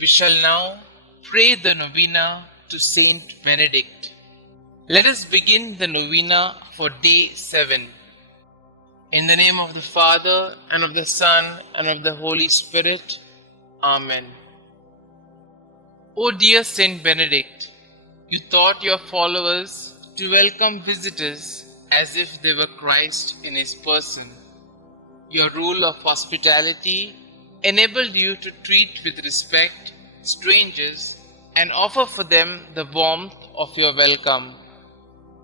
We shall now pray the Novena to St Benedict. Let us begin the Novena for day 7. In the name of the Father, and of the Son, and of the Holy Spirit. Amen. O dear St Benedict, you taught your followers to welcome visitors as if they were Christ in his person. Your rule of hospitality enabled you to treat with respect strangers and offer for them the warmth of your welcome.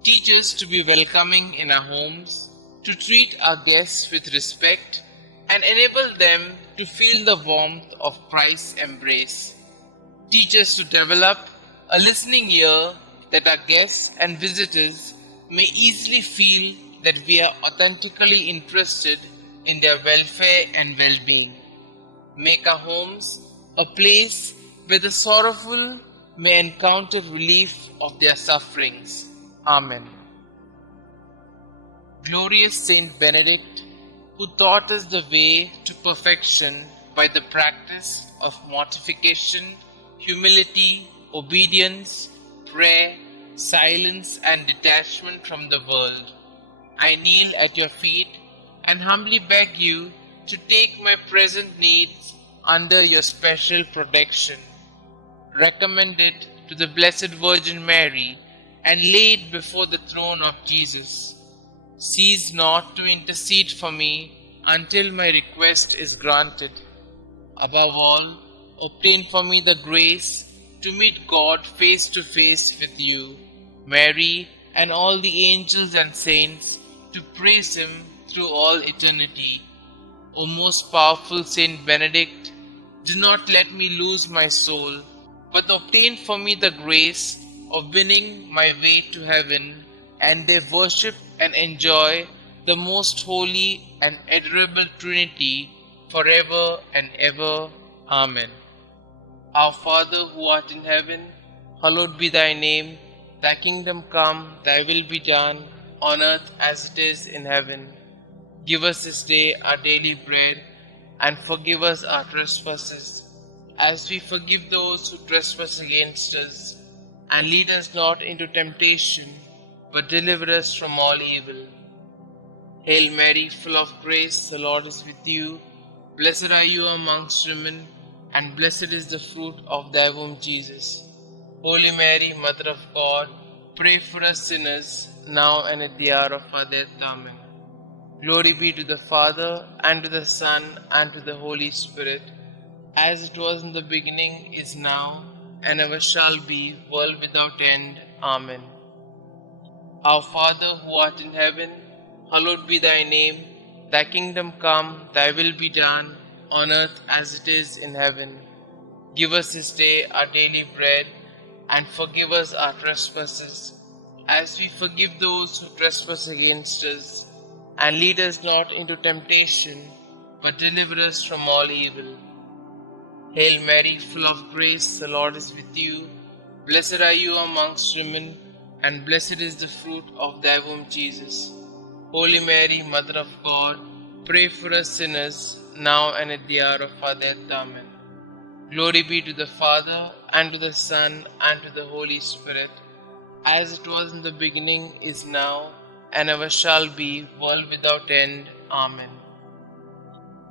Teach us to be welcoming in our homes, to treat our guests with respect, and enable them to feel the warmth of Christ's embrace. Teach us to develop a listening ear that our guests and visitors may easily feel that we are authentically interested in their welfare and well-being. Make our homes a place where the sorrowful may encounter relief of their sufferings. Amen. Glorious Saint Benedict, who taught us the way to perfection by the practice of mortification, humility, obedience, prayer, silence, and detachment from the world, I kneel at your feet and humbly beg you to take my present needs under your special protection. Recommend it to the Blessed Virgin Mary and lay it before the throne of Jesus. Cease not to intercede for me until my request is granted. Above all, obtain for me the grace to meet God face to face with you, Mary, and all the angels and saints, to praise Him through all eternity. O most powerful Saint Benedict, do not let me lose my soul, but obtain for me the grace of winning my way to heaven, and there worship and enjoy the most holy and adorable Trinity forever and ever. Amen. Our Father who art in heaven, hallowed be thy name. Thy kingdom come, thy will be done, on earth as it is in heaven. Give us this day our daily bread, and forgive us our trespasses, as we forgive those who trespass against us. And lead us not into temptation, but deliver us from all evil. Hail Mary, full of grace, the Lord is with you. Blessed are you amongst women, and blessed is the fruit of thy womb, Jesus. Holy Mary, Mother of God, pray for us sinners, now and at the hour of our death. Amen. Glory be to the Father, and to the Son, and to the Holy Spirit, as it was in the beginning, is now, and ever shall be, world without end. Amen. Our Father who art in heaven, hallowed be thy name. Thy kingdom come, thy will be done, on earth as it is in heaven. Give us this day our daily bread, and forgive us our trespasses, as we forgive those who trespass against us. And lead us not into temptation, but deliver us from all evil. Hail Mary, full of grace, the Lord is with you. Blessed are you amongst women, and blessed is the fruit of thy womb, Jesus. Holy Mary, Mother of God, pray for us sinners, now and at the hour of our death. Amen. Glory be to the Father, and to the Son, and to the Holy Spirit, as it was in the beginning, is now, and ever shall be, world without end. Amen.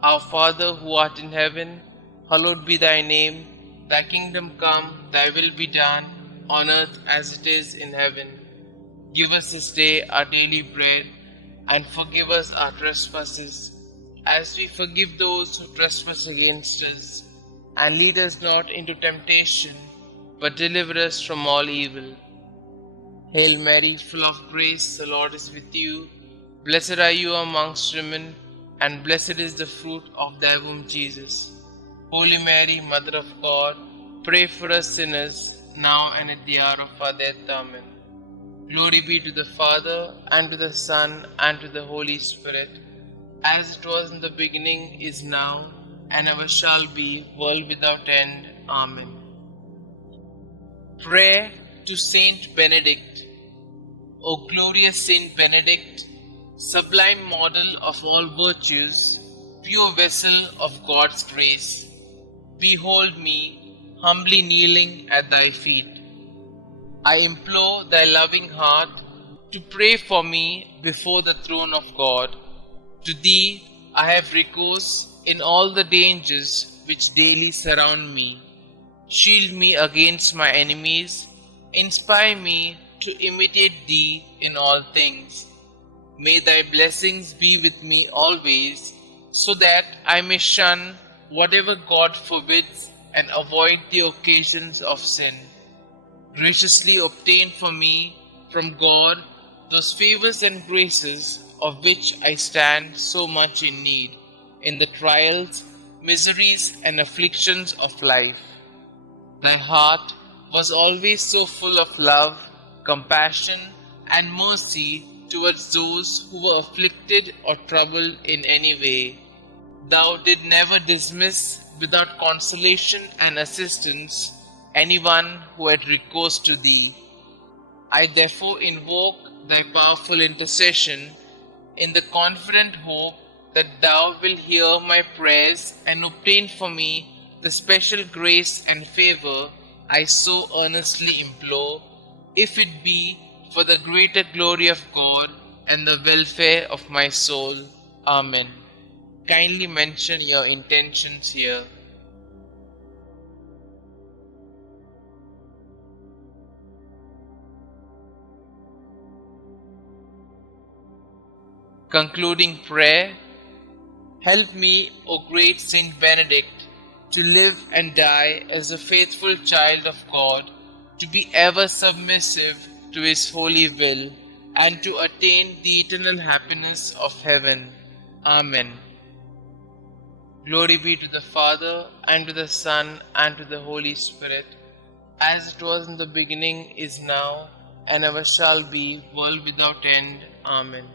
Our Father who art in heaven, hallowed be thy name. Thy kingdom come, thy will be done, on earth as it is in heaven. Give us this day our daily bread, and forgive us our trespasses, as we forgive those who trespass against us. And lead us not into temptation, but deliver us from all evil. Hail Mary, full of grace, the Lord is with you. Blessed are you amongst women, and blessed is the fruit of thy womb, Jesus. Holy Mary, Mother of God, pray for us sinners, now and at the hour of our death. Amen. Glory be to the Father, and to the Son, and to the Holy Spirit, as it was in the beginning, is now, and ever shall be, world without end. Amen. Prayer to Saint Benedict. O glorious Saint Benedict, sublime model of all virtues, pure vessel of God's grace, behold me, humbly kneeling at thy feet. I implore thy loving heart to pray for me before the throne of God. To thee I have recourse in all the dangers which daily surround me. Shield me against my enemies, inspire me to imitate thee in all things. May thy blessings be with me always, so that I may shun whatever God forbids and avoid the occasions of sin. Graciously obtain for me from God those favors and graces of which I stand so much in need in the trials, miseries, and afflictions of life. Thy heart was always so full of love, compassion, and mercy towards those who were afflicted or troubled in any way. Thou did never dismiss without consolation and assistance anyone who had recourse to thee. I therefore invoke thy powerful intercession in the confident hope that thou wilt hear my prayers and obtain for me the special grace and favor I so earnestly implore, if it be for the greater glory of God and the welfare of my soul. Amen. Kindly mention your intentions here. Concluding prayer. Help me, O great St Benedict, to live and die as a faithful child of God, to be ever submissive to His holy will, and to attain the eternal happiness of heaven. Amen. Glory be to the Father, and to the Son, and to the Holy Spirit, as it was in the beginning, is now, and ever shall be, world without end. Amen.